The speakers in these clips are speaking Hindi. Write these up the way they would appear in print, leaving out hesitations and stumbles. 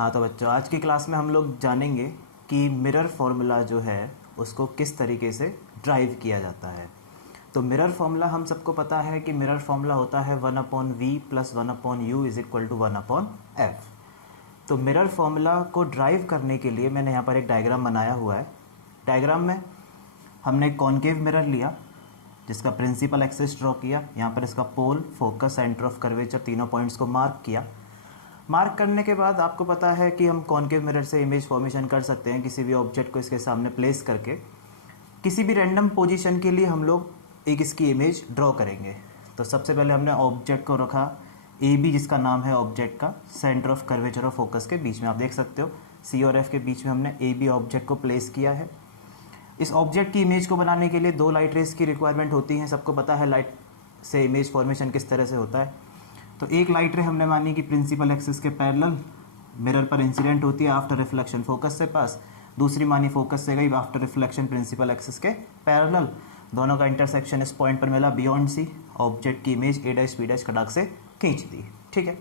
हाँ तो बच्चों, आज की क्लास में हम लोग जानेंगे कि मिरर फॉर्मूला जो है उसको किस तरीके से ड्राइव किया जाता है। तो मिरर फॉर्मूला हम सबको पता है कि मिरर फॉर्मूला होता है 1/v + 1/u = 1/f। तो मिरर फॉर्मूला को ड्राइव करने के लिए मैंने यहाँ पर एक डायग्राम बनाया हुआ है। डायग्राम में हमने एक कॉनकेव मिरर लिया जिसका प्रिंसिपल एक्सिस ड्रॉ किया। यहाँ पर इसका पोल, फोकस, सेंटर ऑफ कर्वेचर तीनों पॉइंट्स को मार्क किया। मार्क करने के बाद आपको पता है कि हम कॉनकेव मिरर से इमेज फॉर्मेशन कर सकते हैं किसी भी ऑब्जेक्ट को इसके सामने प्लेस करके। किसी भी रैंडम पोजीशन के लिए हम लोग एक इसकी इमेज ड्रॉ करेंगे। तो सबसे पहले हमने ऑब्जेक्ट को रखा ए बी, जिसका नाम है ऑब्जेक्ट का सेंटर ऑफ कर्वेचर और फोकस के बीच में। आप देख सकते हो सी और एफ के बीच में हमने ए बी ऑब्जेक्ट को प्लेस किया है। इस ऑब्जेक्ट की इमेज को बनाने के लिए 2 लाइट रेज की रिक्वायरमेंट होती है। सबको पता है लाइट से इमेज फॉर्मेशन किस तरह से होता है। तो एक लाइट रे हमने मानी कि प्रिंसिपल एक्सिस के पैरेलल मिरर पर इंसिडेंट होती है आफ्टर रिफ्लेक्शन फोकस से पास। दूसरी मानी फोकस से गई आफ्टर रिफ्लेक्शन प्रिंसिपल एक्सिस के पैरेलल। दोनों का इंटरसेक्शन इस पॉइंट पर मिला बियॉन्ड सी। ऑब्जेक्ट की इमेज A' B' कटाक से खींच दी। ठीक है,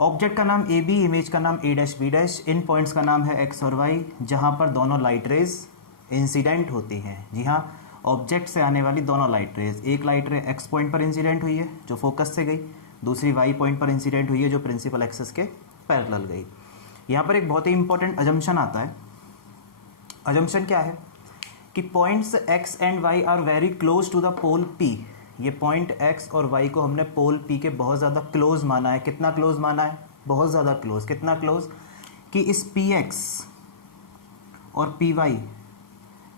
ऑब्जेक्ट का नाम ए बी, इमेज का नाम A' B'। इन पॉइंट्स का नाम है एक्स और वाई, जहाँ पर दोनों लाइट रेज इंसिडेंट होती हैं। जी हाँ, ऑब्जेक्ट से आने वाली दोनों लाइट रेज, एक लाइट रे एक्स पॉइंट पर इंसिडेंट हुई है जो फोकस से गई, दूसरी वाई पॉइंट पर इंसिडेंट हुई है जो प्रिंसिपल एक्सिस के पैरेलल गई। यहाँ पर एक बहुत ही इंपॉर्टेंट अजम्पशन आता है। अजम्पशन क्या है कि points X and Y are very close to the pole P. ये पॉइंट एक्स और वाई को हमने पोल पी के बहुत ज़्यादा क्लोज माना है। कितना क्लोज माना है? बहुत ज़्यादा क्लोज। कितना क्लोज कि इस पी एक्स और पी वाई,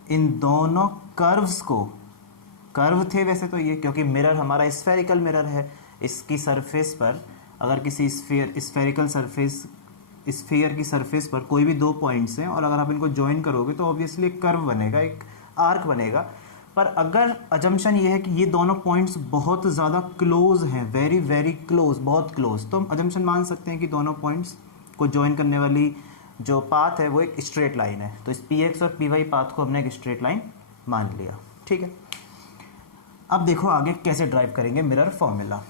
इन दोनों कर्व्स को, कर्व थे वैसे तो ये, क्योंकि मिरर हमारा स्फेरिकल मिरर है, इसकी सरफेस पर अगर किसी स्फेरिकल सरफेस, स्फीयर की सरफेस पर कोई भी 2 पॉइंट्स हैं और अगर आप इनको ज्वाइन करोगे तो ऑब्वियसली एक कर्व बनेगा, एक आर्क बनेगा। पर अगर अजम्पशन ये है कि ये दोनों पॉइंट्स बहुत ज़्यादा क्लोज हैं, वेरी वेरी क्लोज, बहुत क्लोज, तो हम अजम्पशन मान सकते हैं कि दोनों पॉइंट्स को ज्वाइन करने वाली जो पाथ है वो एक स्ट्रेट लाइन है। तो इस पी एक्स और पी वाई पाथ को हमने एक स्ट्रेट लाइन मान लिया। ठीक है, अब देखो आगे कैसे ड्राइव करेंगे मिरर फॉर्मूला।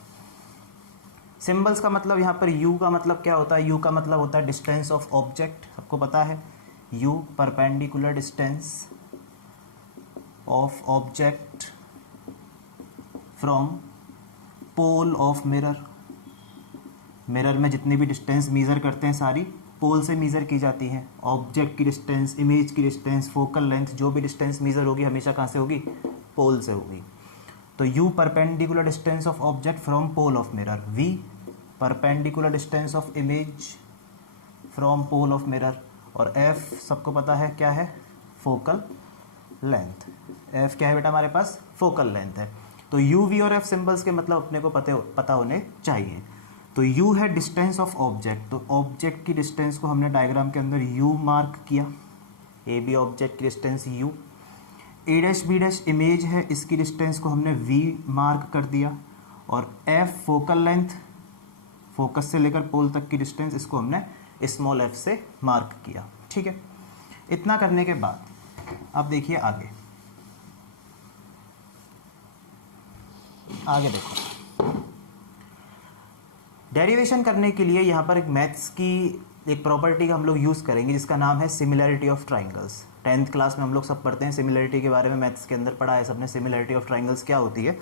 सिंबल्स का मतलब, यहाँ पर U का मतलब क्या होता है? U का मतलब होता है डिस्टेंस ऑफ ऑब्जेक्ट। सबको पता है U perpendicular distance of object from pole of mirror. Mirror में जितनी भी डिस्टेंस मेज़र करते हैं सारी पोल से मेज़र की जाती हैं। ऑब्जेक्ट की डिस्टेंस, इमेज की डिस्टेंस, फोकल लेंथ, जो भी डिस्टेंस मेज़र होगी हमेशा कहाँ से होगी? पोल से होगी। तो U perpendicular distance of object from pole of mirror, V perpendicular distance of image from pole of mirror, और F सबको पता है क्या है? Focal length. F क्या है बेटा हमारे पास? फोकल लेंथ है। तो U, V और F सिंबल्स के मतलब अपने को पता होने चाहिए। तो U है डिस्टेंस ऑफ ऑब्जेक्ट, तो ऑब्जेक्ट की डिस्टेंस को हमने डायग्राम के अंदर U मार्क किया। ए बी ऑब्जेक्ट की distance U। A' B' image है, इसकी डिस्टेंस को हमने V मार्क कर दिया। और F फोकल लेंथ, फोकस से लेकर पोल तक की डिस्टेंस, इसको हमने स्मॉल f से मार्क किया। ठीक है, इतना करने के बाद अब देखिए आगे देखो। डेरिवेशन करने के लिए यहाँ पर एक मैथ्स की एक प्रॉपर्टी का हम लोग यूज़ करेंगे जिसका नाम है similarity of triangles. 10th class में हम लोग सब पढ़ते हैं सिमिलैरिटी के बारे में, मैथ्स के अंदर पढ़ा है सबने सिमिलैरिटी ऑफ ट्राइंगल्स क्या होती है।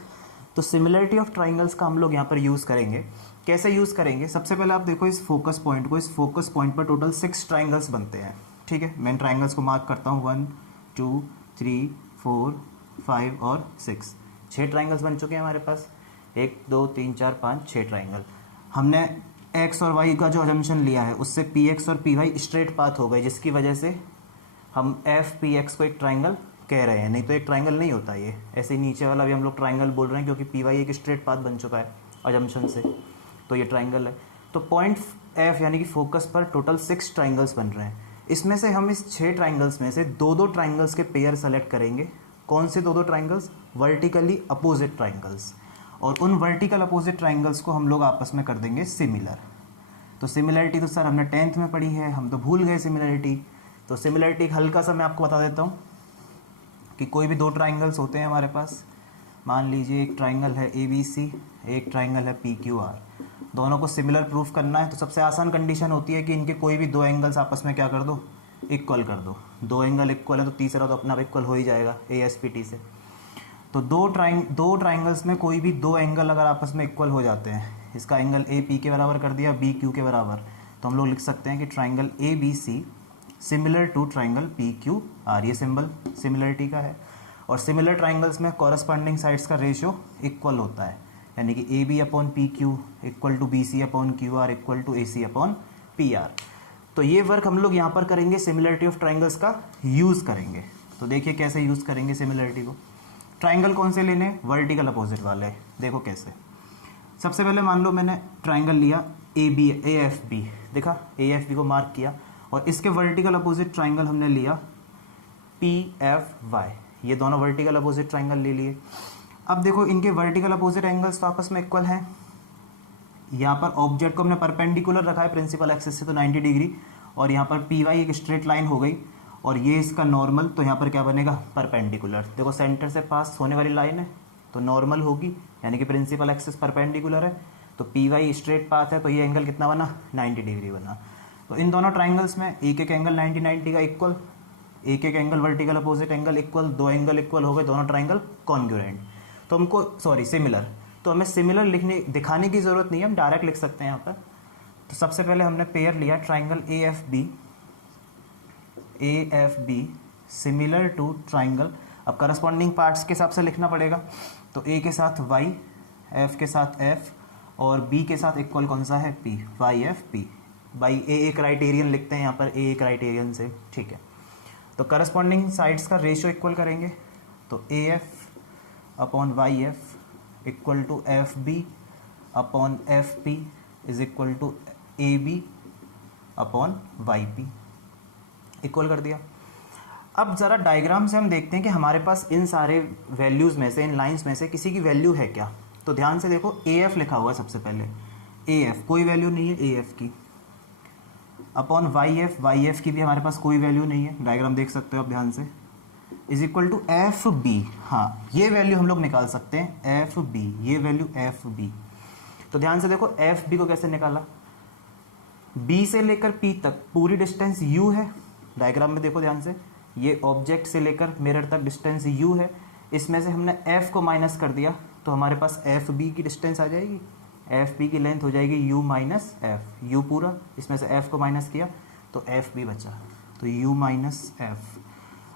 तो सिमिलैरिटी ऑफ ट्राइंगल्स का हम लोग यहाँ पर यूज़ करेंगे। कैसे यूज़ करेंगे? सबसे पहले आप देखो इस फोकस पॉइंट को, इस फोकस पॉइंट पर टोटल 6 ट्राइंगल्स बनते हैं। ठीक है, मैं ट्राइंगल्स को मार्क करता हूँ 1 2 3 4 5 और 6। 6 ट्राइंगल्स बन चुके हैं हमारे पास। 1 2 3 4 5 6 ट्राइंगल। हमने एक्स और वाई का जो अजम्पशन लिया है उससे पी एक्स और पी वाई स्ट्रेट पाथ हो गए, जिसकी वजह से हम एफ पी एक्स को एक ट्राइंगल कह रहे हैं। नहीं तो एक ट्राइंगल नहीं होता ये। ऐसे ही नीचे वाला भी हम लोग ट्राइंगल बोल रहे हैं क्योंकि पी वाई एक स्ट्रेट पाथ बन चुका है अजम्पशन से, तो ये ट्राइंगल है। तो पॉइंट एफ यानी कि फोकस पर टोटल 6 ट्राइंगल्स बन रहे हैं। इसमें से हम इस 6 ट्राइंगल्स में से 2-2 ट्राइंगल्स के पेयर सेलेक्ट करेंगे। कौन से 2-2 ट्राइंगल्स? Vertically opposite triangles. और उन वर्टिकल अपोजिट ट्राइंगल्स को हम लोग आपस में कर देंगे सिमिलर। तो सिमिलरिटी तो सर हमने 10th में पढ़ी है, हम तो भूल गए सिमिलरिटी। तो सिमिलरिटी हल्का सा मैं आपको बता देता हूँ कि कोई भी 2 ट्राइंगल्स होते हैं हमारे पास, मान लीजिए एक ट्राइंगल है ए बी सी, एक ट्राइंगल है पी क्यू आर, दोनों को सिमिलर प्रूफ करना है। तो सबसे आसान कंडीशन होती है कि इनके कोई भी दो एंगल्स आपस में क्या कर दो, इक्वल कर दो। दो एंगल इक्वल है तो तीसरा तो अपना आप इक्वल हो ही जाएगा ए एस पी टी से। तो दो ट्राइंगल्स में कोई भी दो एंगल अगर आपस में इक्वल हो जाते हैं, इसका एंगल ए पी के बराबर कर दिया, बी क्यू के बराबर, तो हम लोग लिख सकते हैं कि triangle A B C similar to triangle P Q R. ये सिंबल सिमिलरिटी का है। और सिमिलर ट्राइंगल्स में कॉरस्पॉन्डिंग साइड्स का रेशियो इक्वल होता है, यानी कि A B upon P Q equal to B C upon Q R equal to A C upon P R. तो ये वर्क हम लोग यहाँ पर करेंगे, सिमिलरिटी ऑफ ट्राइंगल्स का यूज़ करेंगे। तो देखिए कैसे यूज़ करेंगे सिमिलरिटी को। ट्राइंगल कौन से लेने, वर्टिकल अपोजिट वाले। देखो कैसे। सबसे पहले मान लो मैंने ट्राइंगल लिया A B, A F B, देखा ए एफ बी को मार्क किया, और इसके वर्टिकल अपोजिट ट्राइंगल हमने लिया पी एफ वाई। ये दोनों वर्टिकल अपोजिट ट्राइंगल ले लिए। अब देखो इनके वर्टिकल अपोजिट एंगल्स तो आपस में इक्वल हैं। यहाँ पर ऑब्जेक्ट को हमने परपेंडिकुलर रखा है प्रिंसिपल एक्सिस से, तो 90 डिग्री, और यहाँ पर पी वाई एक स्ट्रेट लाइन हो गई, और ये इसका नॉर्मल, तो यहाँ पर क्या बनेगा, परपेंडिकुलर। देखो सेंटर से पास होने वाली लाइन है तो नॉर्मल होगी, यानी कि प्रिंसिपल एक्सिस परपेंडिकुलर है, तो पी वाई स्ट्रेट पाथ है, तो ये एंगल कितना बना, 90 डिग्री बना। तो इन दोनों ट्राइंगल्स में एक एक एंगल 90 का इक्वल, एक एक angle vertical opposite angle equal, दो एंगल इक्वल हो गए, दोनों ट्राइंगल कॉन्ग्रुएंट। तो हमको सिमिलर, तो हमें सिमिलर दिखाने की ज़रूरत नहीं है, हम डायरेक्ट लिख सकते हैं यहाँ पर। तो सबसे पहले हमने पेयर लिया triangle A F B similar to triangle. अब करस्पॉन्डिंग पार्ट्स के हिसाब से लिखना पड़ेगा, तो ए के साथ वाई, एफ के साथ एफ, और बी के साथ इक्वल कौन सा है, P, Y F P. By A criterion लिखते हैं यहाँ पर, ए क्राइटेरियन से, ठीक है। तो करस्पॉन्डिंग साइड्स का रेशियो इक्वल करेंगे, तो A F upon Y F equal to F B upon F P is equal to A B upon Y P, equal कर दिया। अब ज़रा डायग्राम से हम देखते हैं कि हमारे पास इन सारे वैल्यूज़ में से, इन लाइंस में से किसी की वैल्यू है क्या। तो ध्यान से देखो, ए एफ लिखा हुआ है सबसे पहले, ए एफ कोई वैल्यू नहीं है ए एफ की, अपॉन वाई एफ की भी हमारे पास कोई वैल्यू नहीं है, डायग्राम देख सकते हो आप ध्यान से, is equal to F B. हाँ, ये वैल्यू हम लोग निकाल सकते हैं, एफ बी, ये वैल्यू एफ बी। तो ध्यान से देखो एफ बी को कैसे निकाला, बी से लेकर पी तक पूरी डिस्टेंस यू है, डायग्राम में देखो ध्यान से, ये ऑब्जेक्ट से लेकर मिरर तक डिस्टेंस यू है, इसमें से हमने एफ को माइनस कर दिया तो हमारे पास एफ बी की डिस्टेंस आ जाएगी, एफ बी की लेंथ हो जाएगी यू माइनस एफ, यू पूरा, इसमें से एफ को माइनस किया तो एफ बी बचा, तो U minus F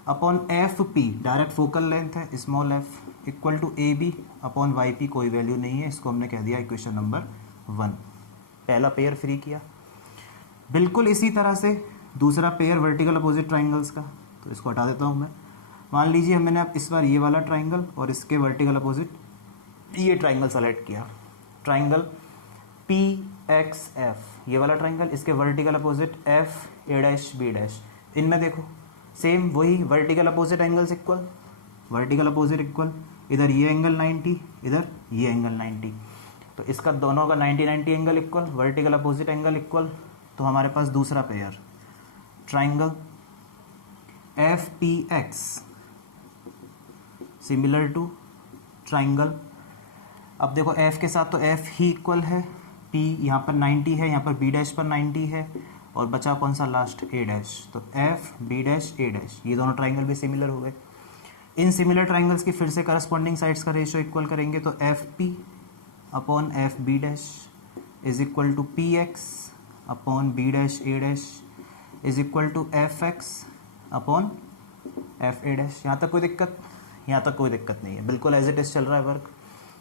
upon F P, direct focal length है small F, equal to A B upon Y P, कोई वैल्यू नहीं है, इसको हमने कह दिया इक्वेशन नंबर 1। पहला पेयर फ्री किया। बिल्कुल इसी तरह से दूसरा पेयर वर्टिकल अपोजिट ट्राइंगल्स का, तो इसको हटा देता हूँ मैं। मान लीजिए मैंने अब इस बार ये वाला ट्राइंगल और इसके वर्टिकल अपोजिट ये ट्राइंगल सेलेक्ट किया, ट्राइंगल पी एक्स एफ, ये वाला ट्राइंगल, इसके vertical opposite F A dash B dash. इनमें देखो सेम वही vertical opposite angles equal, vertical opposite equal, इधर ये एंगल 90, इधर ये एंगल 90, तो इसका दोनों का 90 angle equal, vertical opposite angle equal. तो हमारे पास दूसरा pair triangle F P X similar to triangle, अब देखो एफ के साथ तो एफ ही इक्वल है, पी यहाँ पर 90 है, यहाँ पर बी डैश पर 90 है, और बचा कौन सा लास्ट, ए डैश, तो F B dash A dash, ये दोनों ट्राइंगल भी सिमिलर हो गए। इन सिमिलर ट्राइंगल्स की फिर से करस्पॉन्डिंग साइड्स का रेशियो इक्वल करेंगे, तो F P upon F B dash is equal to P X upon B dash A dash is equal to F X upon F A dash. यहाँ तक कोई दिक्कत, यहाँ तक कोई दिक्कत नहीं है, बिल्कुल एज इट इज चल रहा है वर्क।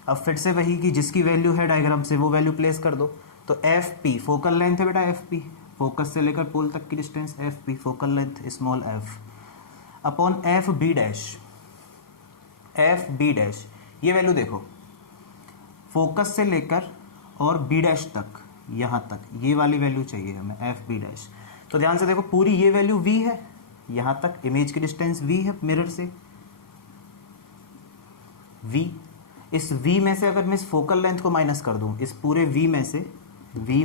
अब फिर से वही कि जिसकी वैल्यू है डायग्राम से वो वैल्यू प्लेस कर दो, तो एफ पी फोकल लेंथ है बेटा, एफ पी फोकस से लेकर पोल तक की distance, F P focal length small F upon F B dash, F B dash, ये वैल्यू देखो फोकस से लेकर और बी डैश तक, यहाँ तक ये वाली वैल्यू चाहिए हमें, एफ बी डैश। तो ध्यान से देखो पूरी ये वैल्यू वी है, यहाँ तक इमेज की डिस्टेंस वी है मिरर से, वी, इस v में से अगर मैं इस फोकल लेंथ को माइनस कर दूं, इस पूरे v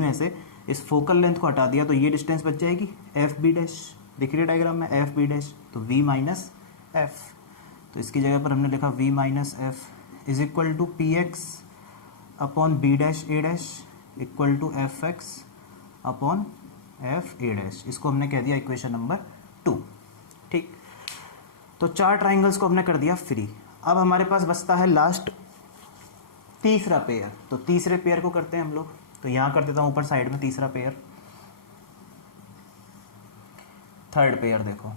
में से इस फोकल लेंथ को हटा दिया तो ये डिस्टेंस बच जाएगी एफ बी डैश, दिख रही है डायग्राम में एफ बी डैश, तो v माइनस एफ, तो इसकी जगह पर हमने लिखा v minus F is equal to P X upon B dash A dash equal to F X upon F A dash. इसको हमने कह दिया इक्वेशन नंबर 2। ठीक, तो 4 ट्राइंगल्स को हमने कर दिया फ्री। अब हमारे पास बचता है लास्ट तीसरा पेयर। तो तीसरे पेयर को करते हैं हम लोग। तो यहाँ कर देता हूँ ऊपर साइड में तीसरा पेयर, थर्ड पेयर देखो।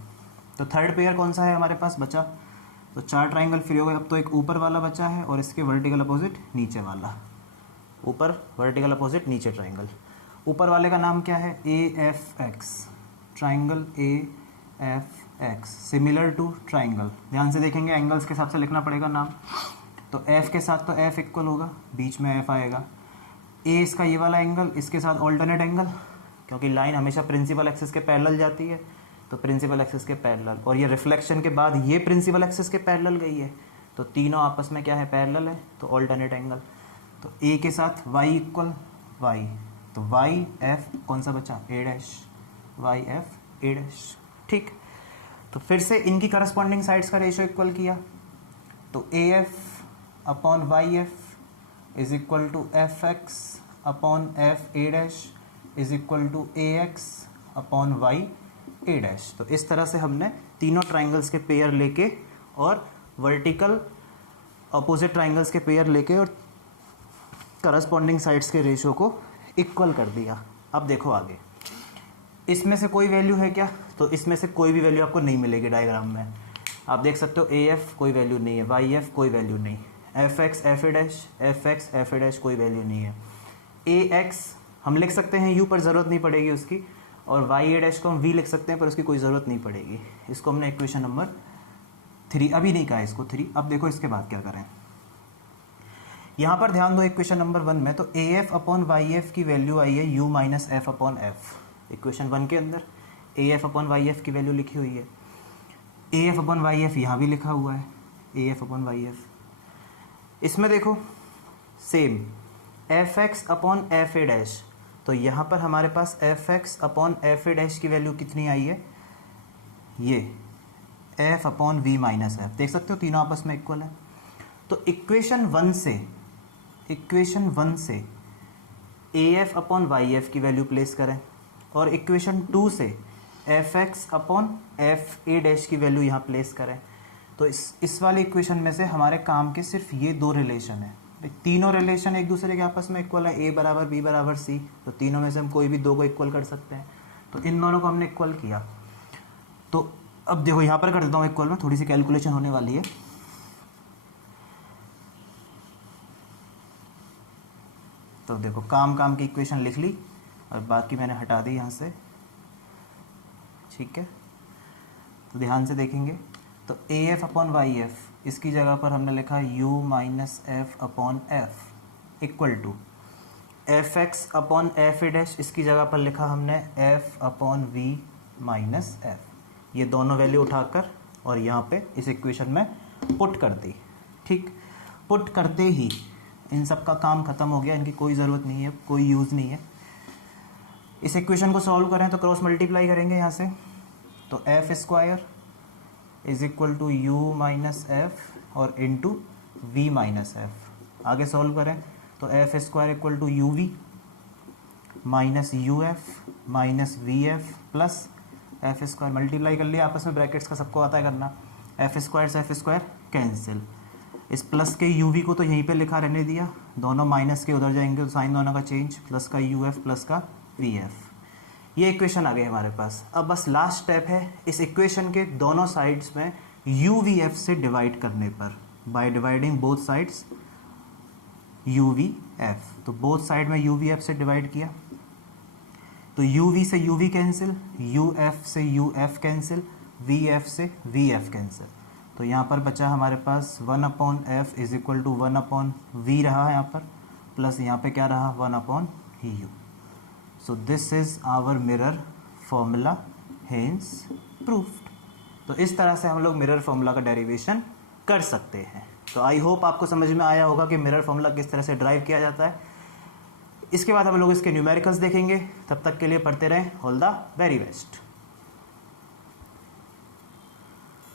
तो थर्ड पेयर कौन सा है हमारे पास बचा? तो 4 ट्राइंगल फ्री हो गए। अब तो एक ऊपर वाला बचा है और इसके वर्टिकल अपोजिट नीचे वाला, ऊपर वर्टिकल अपोजिट नीचे ट्राइंगल। ऊपर वाले का नाम क्या है? A F X, triangle A F X similar to triangle. ध्यान से देखेंगे, एंगल्स के हिसाब से लिखना पड़ेगा नाम। तो एफ के साथ तो एफ इक्वल होगा, बीच में एफ आएगा। ए इसका ये वाला एंगल, इसके साथ ऑल्टरनेट एंगल, क्योंकि लाइन हमेशा प्रिंसिपल एक्सिस के पैरेलल जाती है, तो प्रिंसिपल एक्सिस के पैरेलल। और ये रिफ्लेक्शन के बाद ये प्रिंसिपल एक्सिस के पैरेलल गई है, तो तीनों आपस में क्या है? पैरेलल है, तो ऑल्टरनेट एंगल। तो ए के साथ वाई इक्वल वाई, तो वाई एफ कौन सा बचा? A dash, Y F A dash. ठीक, तो फिर से इनकी करस्पॉन्डिंग साइड्स का रेशियो इक्वल किया, तो A F upon Y F is equal to F X upon F A dash is equal to A X upon Y A dash. तो इस तरह से हमने तीनों ट्राइंगल्स के पेयर लेके और वर्टिकल अपोजिट ट्राइंगल्स के पेयर लेके और करस्पॉन्डिंग साइड्स के रेशियो को इक्वल कर दिया। अब देखो आगे, इसमें से कोई वैल्यू है क्या? तो इसमें से कोई भी वैल्यू आपको नहीं मिलेगी डायग्राम में। आप देख सकते हो ए एफ कोई वैल्यू नहीं है, वाई एफ कोई वैल्यू नहीं, F x F A dash, F x F A dash कोई वैल्यू नहीं है। ए एक्स हम लिख सकते हैं यू, पर ज़रूरत नहीं पड़ेगी उसकी, और वाई ए डैश को हम वी लिख सकते हैं पर उसकी कोई ज़रूरत नहीं पड़ेगी। इसको हमने इक्वेशन नंबर 3 अभी नहीं कहा इसको 3। अब देखो इसके बाद क्या करें। यहाँ पर ध्यान दो, इक्वेशन नंबर 1 में तो A F upon Y F की वैल्यू आई है U minus F upon F. Equation 1 के अंदर A F upon Y F की वैल्यू लिखी हुई है। A F upon Y F यहाँ भी लिखा हुआ है, A F upon Y F. इसमें देखो same F X upon F A dash, तो यहाँ पर हमारे पास F X upon F A dash की वैल्यू कितनी आई है? ये F upon V minus F. देख सकते हो तीनों आपस में इक्वल है। तो इक्वेशन 1 से A F upon Y F की वैल्यू प्लेस करें, और इक्वेशन 2 से F X upon F A dash की वैल्यू यहाँ प्लेस करें। तो इस वाले इक्वेशन में से हमारे काम के सिर्फ ये 2 रिलेशन है। तीनों रिलेशन एक दूसरे के आपस में इक्वल है, ए बराबर बी बराबर सी, तो तीनों में से हम कोई भी 2 को इक्वल कर सकते हैं। तो इन दोनों को हमने इक्वल किया। तो अब देखो यहाँ पर कर देता हूँ इक्वल में, थोड़ी सी कैलकुलेशन होने वाली है। तो देखो काम की इक्वेशन लिख ली और बाकी मैंने हटा दी यहाँ से। ठीक है, तो ध्यान से देखेंगे तो A F upon Y F, इसकी जगह पर हमने लिखा u minus F upon F equal to F X upon F A dash, इसकी जगह पर लिखा हमने f upon V minus F. ये दोनों वैल्यू उठाकर और यहाँ पे इस इक्वेशन में पुट कर दी। ठीक, पुट करते ही इन सब का काम ख़त्म हो गया, इनकी कोई ज़रूरत नहीं है, कोई यूज़ नहीं है। इस इक्वेशन को सॉल्व करें तो क्रॉस मल्टीप्लाई करेंगे यहाँ से, तो F square is equal to U minus F और इंटू वी माइनस एफ। आगे सॉल्व करें तो F square equal to U V minus U F minus V F plus F square, multiply कर लिया आपस में, ब्रैकेट्स का सबको आता है करना। एफ स्क्वायर से एफ स्क्वायर कैंसिल, इस प्लस के यू वी को तो यहीं पे लिखा रहने दिया, दोनों माइनस के उधर जाएंगे तो साइन दोनों का चेंज, प्लस का यू एफ प्लस का वी एफ। ये इक्वेशन आ गई हमारे पास। अब बस लास्ट स्टेप है, इस इक्वेशन के दोनों साइड्स में यू वी एफ से डिवाइड करने पर, by dividing both sides U V F. तो बोथ साइड में यू वी एफ से डिवाइड किया तो यू वी से U V cancel, U F से U F cancel, V F से वी एफ कैंसिल। तो यहाँ पर बचा हमारे पास 1 upon F is equal to 1 upon V रहा है यहाँ पर, प्लस यहाँ पे क्या रहा 1 upon U. So this is our mirror formula, hence proofed. तो इस तरह से हम लोग मिरर फॉर्मूला का डेरिवेशन कर सकते हैं। तो आई होप आपको समझ में आया होगा कि मिरर फॉर्मूला किस तरह से ड्राइव किया जाता है। इसके बाद हम लोग इसके न्यूमेरिकल्स देखेंगे। तब तक के लिए पढ़ते रहें। All the very best.